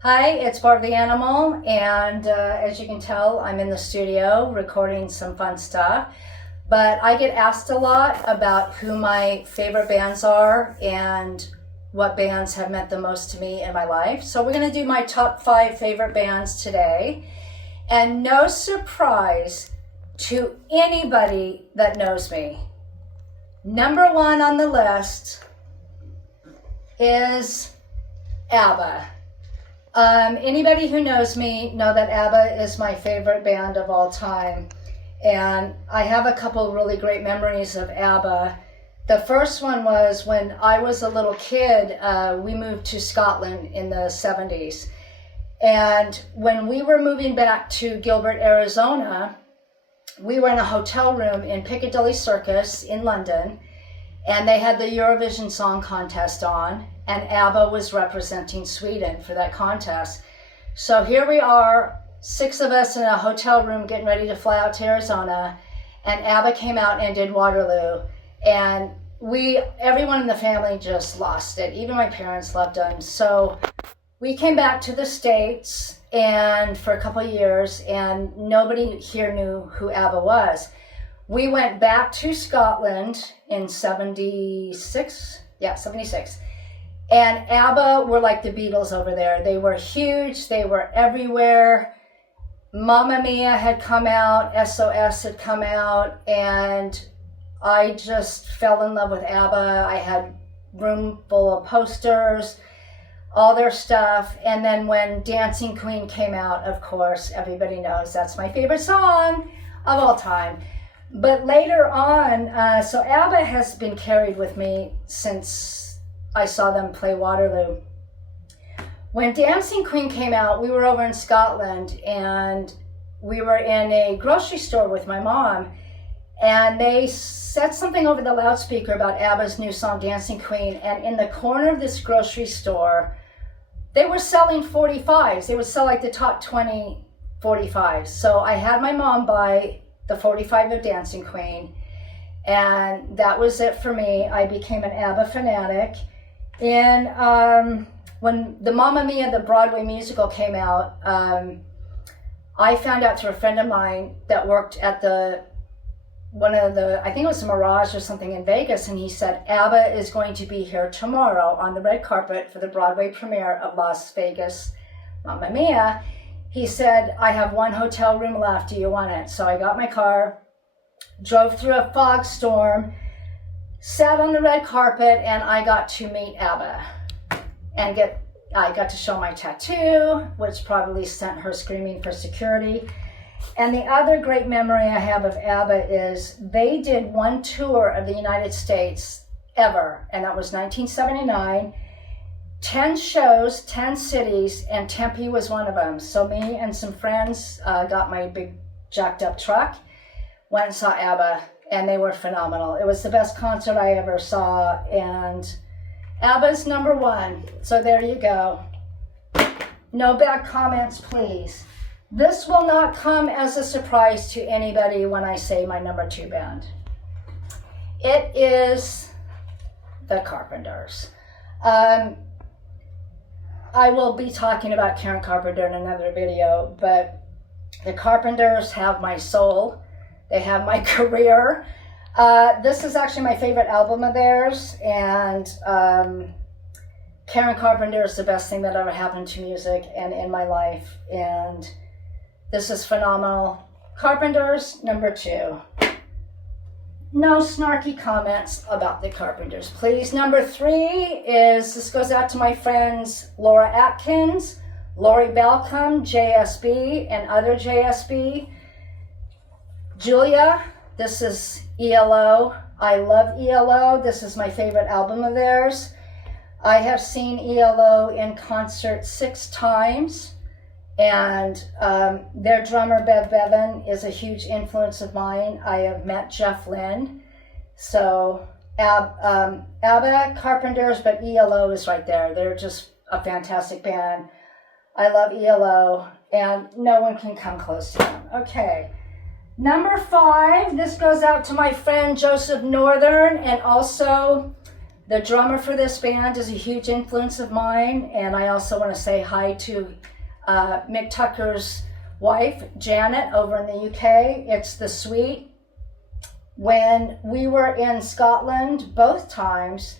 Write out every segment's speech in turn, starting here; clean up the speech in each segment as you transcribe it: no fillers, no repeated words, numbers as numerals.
Hi, it's Barb the Animal, and as you can tell, I'm in the studio recording some fun stuff. But I get asked a lot about who my favorite bands are and what bands have meant the most to me in my life. So we're going to do my top 5 favorite bands today. And no surprise to anybody that knows me, number 1 on the list is ABBA. Anybody who knows me know that ABBA is my favorite band of all time. And I have a couple really great memories of ABBA. The first one was when I was a little kid. We moved to Scotland in the 70s. And when we were moving back to Gilbert, Arizona, we were in a hotel room in Piccadilly Circus in London. And they had the Eurovision Song Contest on, and ABBA was representing Sweden for that contest. So here we are, 6 of us in a hotel room getting ready to fly out to Arizona, and ABBA came out and did Waterloo. And everyone in the family just lost it. Even my parents loved them. So we came back to the States and for a couple of years, and nobody here knew who ABBA was. We went back to Scotland in 76. And ABBA were like the Beatles over there. They were huge. They were everywhere. Mamma Mia had come out. SOS had come out. And I just fell in love with ABBA. I had a room full of posters, all their stuff. And then when Dancing Queen came out, of course, everybody knows that's my favorite song of all time. But later on, so ABBA has been carried with me since I saw them play Waterloo. When Dancing Queen came out, we were over in Scotland, and we were in a grocery store with my mom, and they said something over the loudspeaker about ABBA's new song, Dancing Queen, and in the corner of this grocery store, they were selling 45s. They would sell like the top 20 45s. So I had my mom buy the 45 of Dancing Queen, and that was it for me. I became an ABBA fanatic. And when the Mamma Mia, the Broadway musical came out, I found out through a friend of mine that worked at I think it was the Mirage or something in Vegas, and he said, ABBA is going to be here tomorrow on the red carpet for the Broadway premiere of Las Vegas Mamma Mia. He said, I have 1 hotel room left. Do you want it? So I got my car, drove through a fog storm, sat on the red carpet, and I got to meet ABBA. And I got to show my tattoo, which probably sent her screaming for security. And the other great memory I have of ABBA is they did 1 tour of the United States ever, and that was 1979. 10 shows, 10 cities, and Tempe was one of them. So me and some friends got my big jacked up truck, went and saw ABBA, and they were phenomenal. It was the best concert I ever saw, and ABBA's number 1. So there you go. No bad comments, please. This will not come as a surprise to anybody when I say my number 2 band. It is the Carpenters. I will be talking about Karen Carpenter in another video, but the Carpenters have my soul. They have my career. This is actually my favorite album of theirs, and Karen Carpenter is the best thing that ever happened to music and in my life, and this is phenomenal. Carpenters, number 2. No snarky comments about the Carpenters, please. Number 3 is, this goes out to my friends Laura Atkins, Lori Balcom, JSB, and other JSB. Julia, this is ELO. I love ELO. This is my favorite album of theirs. I have seen ELO in concert 6 times. And their drummer, Bev Bevan, is a huge influence of mine. I have met Jeff Lynne. So ABBA, Carpenters, but ELO is right there. They're just a fantastic band. I love ELO, and no one can come close to them. Okay. Number 5, this goes out to my friend Joseph Northern, and also The drummer for this band is a huge influence of mine, and I also want to say hi to Mick Tucker's wife, Janet, over in the UK. It's the Sweet. When we were in Scotland, both times,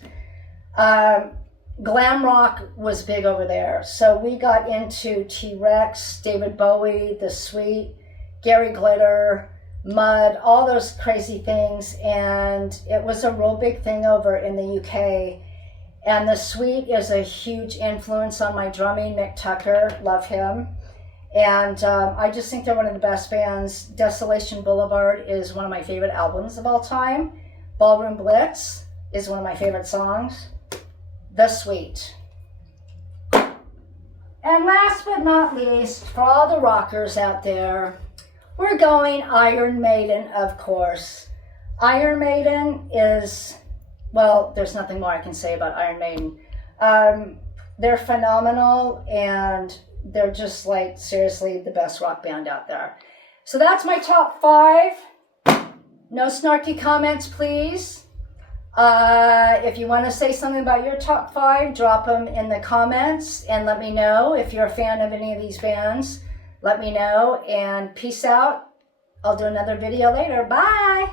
glam rock was big over there. So we got into T-Rex, David Bowie, the Sweet, Gary Glitter, Mud, all those crazy things, and it was a real big thing over in the UK. And the Sweet is a huge influence on my drumming. Mick Tucker, love him. And I just think they're one of the best bands. Desolation Boulevard is one of my favorite albums of all time. Ballroom Blitz is one of my favorite songs. The Sweet. And last but not least, for all the rockers out there, we're going Iron Maiden, of course. Iron Maiden is, well, there's nothing more I can say about Iron Maiden. They're phenomenal, and they're just like, seriously, the best rock band out there. So that's my top 5. No snarky comments, please. If you want to say something about your top 5, drop them in the comments and let me know. If you're a fan of any of these bands, let me know. And peace out. I'll do another video later. Bye.